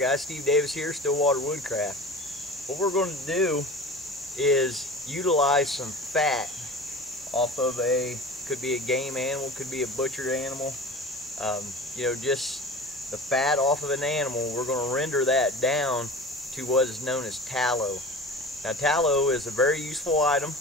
guys, Steve Davis here, Stillwater Woodcraft. What we're going to do is utilize some fat off of could be a game animal, could be a butchered animal. Just the fat off of an animal, we're going to render that down to what is known as tallow. Now tallow is a very useful item.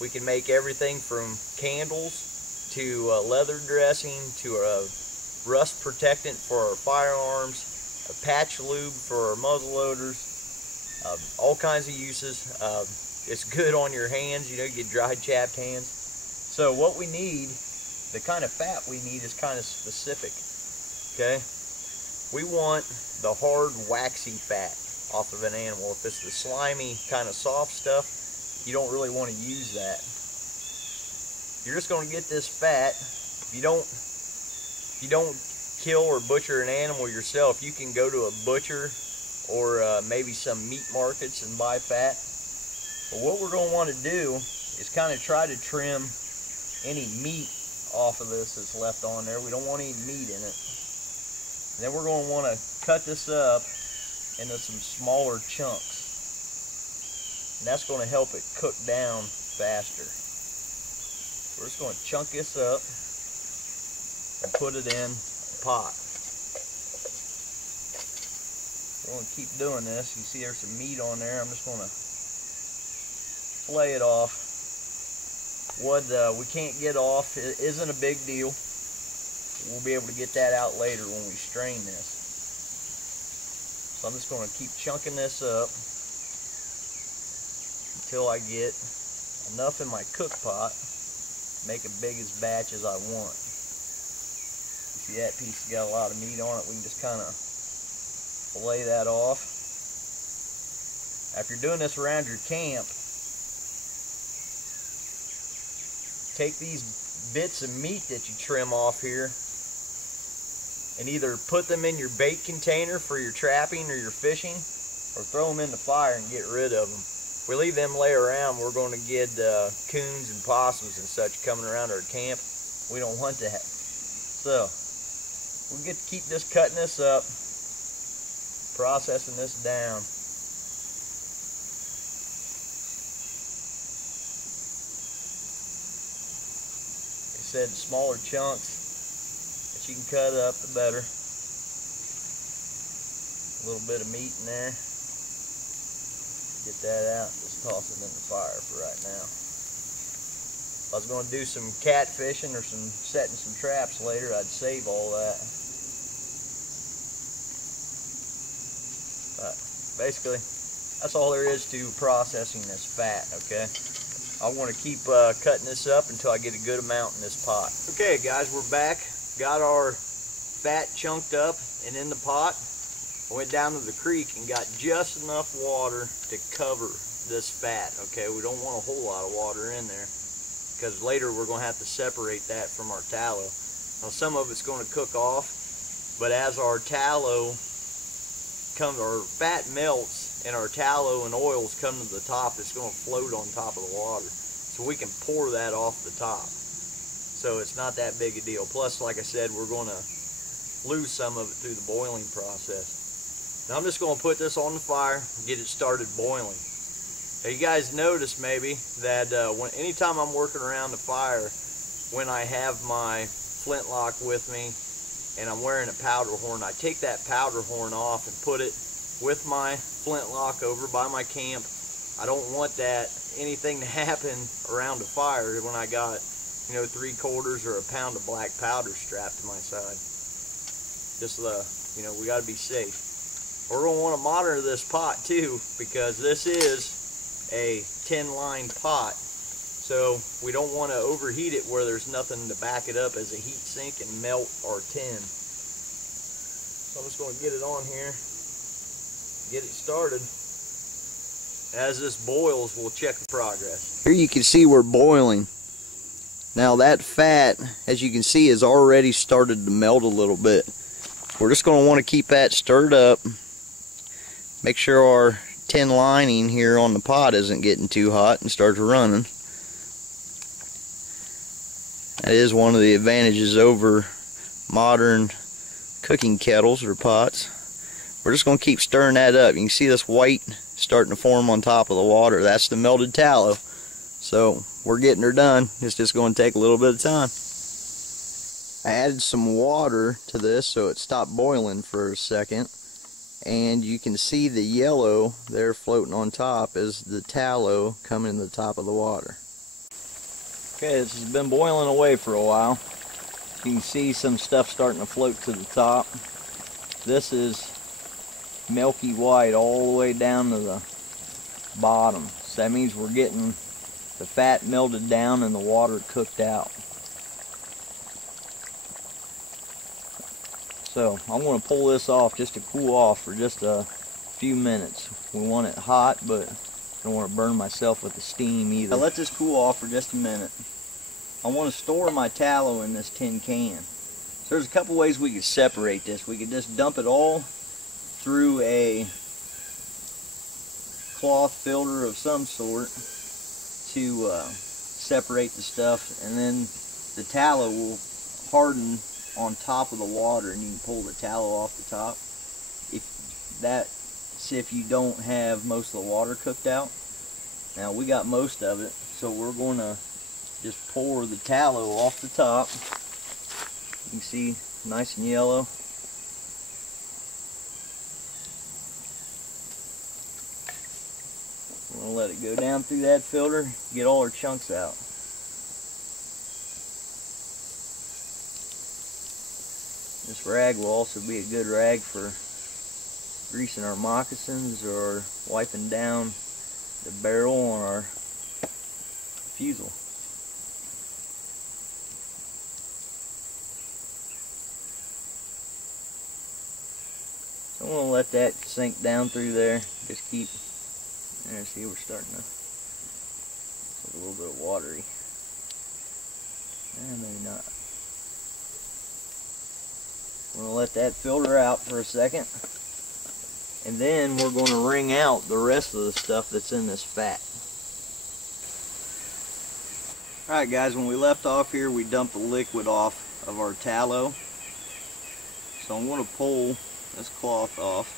We can make everything from candles to leather dressing to a rust protectant for our firearms, a patch lube for our muzzleloaders, all kinds of uses. It's good on your hands, you know, you get dried, chapped hands. So what we need, the kind of fat we need is kind of specific, okay? We want the hard, waxy fat off of an animal. If it's the slimy, kind of soft stuff, you don't really want to use that. You're just going to get this fat. If you don't kill or butcher an animal yourself, you can go to a butcher or maybe some meat markets and buy fat. But what we're going to want to do is kind of try to trim any meat off of this that's left on there. We don't want any meat in it. And then we're going to want to cut this up into some smaller chunks. And that's going to help it cook down faster. We're just going to chunk this up and put it in a pot. We're going to keep doing this. You see there's some meat on there. I'm just going to flay it off. What we can't get off isn't a big deal. We'll be able to get that out later when we strain this. So I'm just going to keep chunking this up until I get enough in my cook pot to make as big as batch as I want. You see that piece has got a lot of meat on it. We can just kind of fillet that off. Now, if you're doing this around your camp, take these bits of meat that you trim off here and either put them in your bait container for your trapping or your fishing, or throw them in the fire and get rid of them. If we leave them lay around, we're going to get coons and possums and such coming around our camp. We don't want that. So we get to keep this cutting this up, processing this down. Like I said, smaller chunks that you can cut up, the better. A little bit of meat in there. Get that out, just toss it in the fire for right now. If I was going to do some catfishing or setting some traps later, I'd save all that. But basically, that's all there is to processing this fat, okay? I want to keep cutting this up until I get a good amount in this pot. Okay guys, we're back. Got our fat chunked up and in the pot. I went down to the creek and got just enough water to cover this fat, okay? We don't want a whole lot of water in there because later we're going to have to separate that from our tallow. Now some of it's going to cook off, but as our tallow our fat melts and our tallow and oils come to the top, it's going to float on top of the water. So we can pour that off the top. So it's not that big a deal. Plus, like I said, we're going to lose some of it through the boiling process. Now I'm just going to put this on the fire and get it started boiling. Now you guys notice maybe that anytime I'm working around the fire, when I have my flintlock with me and I'm wearing a powder horn, I take that powder horn off and put it with my flintlock over by my camp. I don't want anything to happen around the fire when I got, you know, 3/4 or a pound of black powder strapped to my side. Just you know, we got to be safe. We're going to want to monitor this pot too, because this is a tin lined pot, so we don't want to overheat it where there's nothing to back it up as a heat sink and melt our tin. So I'm just going to get it on here, get it started. As this boils, we'll check the progress. Here you can see we're boiling. Now that fat, as you can see, has already started to melt a little bit. We're just going to want to keep that stirred up. Make sure our tin lining here on the pot isn't getting too hot and starts running. That is one of the advantages over modern cooking kettles or pots. we're just going to keep stirring that up. You can see this white starting to form on top of the water. That's the melted tallow. So we're getting her done. It's just going to take a little bit of time. I added some water to this so it stopped boiling for a second. And you can see the yellow there floating on top is the tallow coming to the top of the water. Okay, this has been boiling away for a while. You can see some stuff starting to float to the top. This is milky white all the way down to the bottom. So that means we're getting the fat melted down and the water cooked out. So I'm going to pull this off just to cool off for just a few minutes. We want it hot, but I don't want to burn myself with the steam either. Now let this cool off for just a minute. I want to store my tallow in this tin can. So there's a couple ways we could separate this. We could just dump it all through a cloth filter of some sort to separate the stuff, and then the tallow will harden on top of the water and you can pull the tallow off the top. If you don't have most of the water cooked out. Now we got most of it, so we're going to just pour the tallow off the top. You can see nice and yellow. We're going to let it go down through that filter, get all our chunks out. This rag will also be a good rag for greasing our moccasins or wiping down the barrel on our fusil. So I'm going to let that sink down through there. Just keep, there, see we're starting to, it's a little bit watery. Maybe not. We're going to let that filter out for a second, and then we're going to wring out the rest of the stuff that's in this fat. Alright guys, when we left off here, we dumped the liquid off of our tallow. So I'm going to pull this cloth off.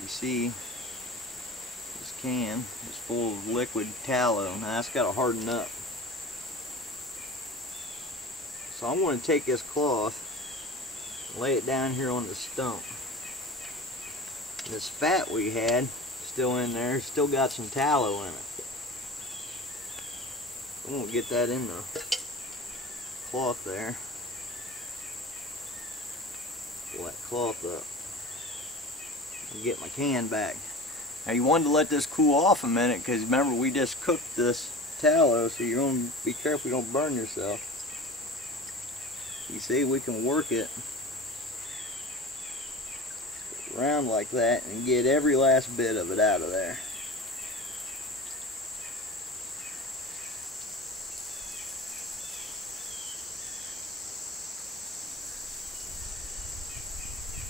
You see this can is full of liquid tallow. Now that's got to harden up. So I'm going to take this cloth, lay it down here on the stump. This fat we had still in there, still got some tallow in it. I'm going to get that in the cloth there. Pull that cloth up and get my can back. Now you wanted to let this cool off a minute because remember we just cooked this tallow, so you're going to be careful you don't burn yourself. You see, we can work it around like that and get every last bit of it out of there.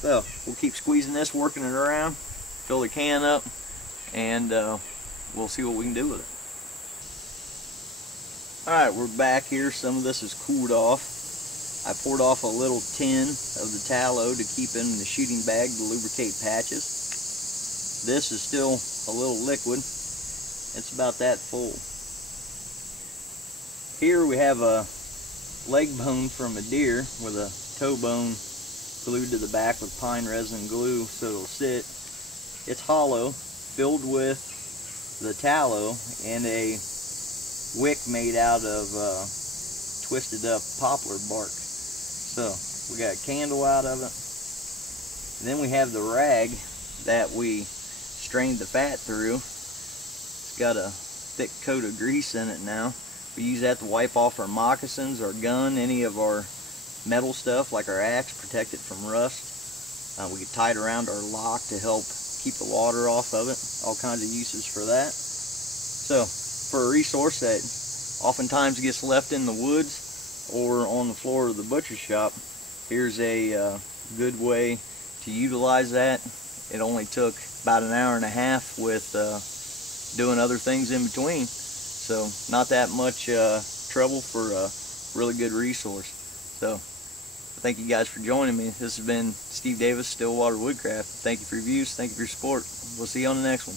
So we'll keep squeezing this, working it around, fill the can up, and we'll see what we can do with it. Alright, we're back here. Some of this is cooled off. I poured off a little tin of the tallow to keep in the shooting bag to lubricate patches. This is still a little liquid. It's about that full. Here we have a leg bone from a deer with a toe bone glued to the back with pine resin glue so it'll sit. It's hollow, filled with the tallow, and a wick made out of twisted up poplar bark. So we got a candle out of it. And then we have the rag that we strained the fat through. It's got a thick coat of grease in it now. We use that to wipe off our moccasins, our gun, any of our metal stuff like our axe, protect it from rust. We could tie it around our lock to help keep the water off of it. All kinds of uses for that. So for a resource that oftentimes gets left in the woods or on the floor of the butcher shop, here's a good way to utilize that. It only took about an hour and a half with doing other things in between, so not that much trouble for a really good resource. So Thank you guys for joining me. This has been Steve Davis, Stillwater Woodcraft. Thank you for your views. Thank you for your support. We'll see you on the next one.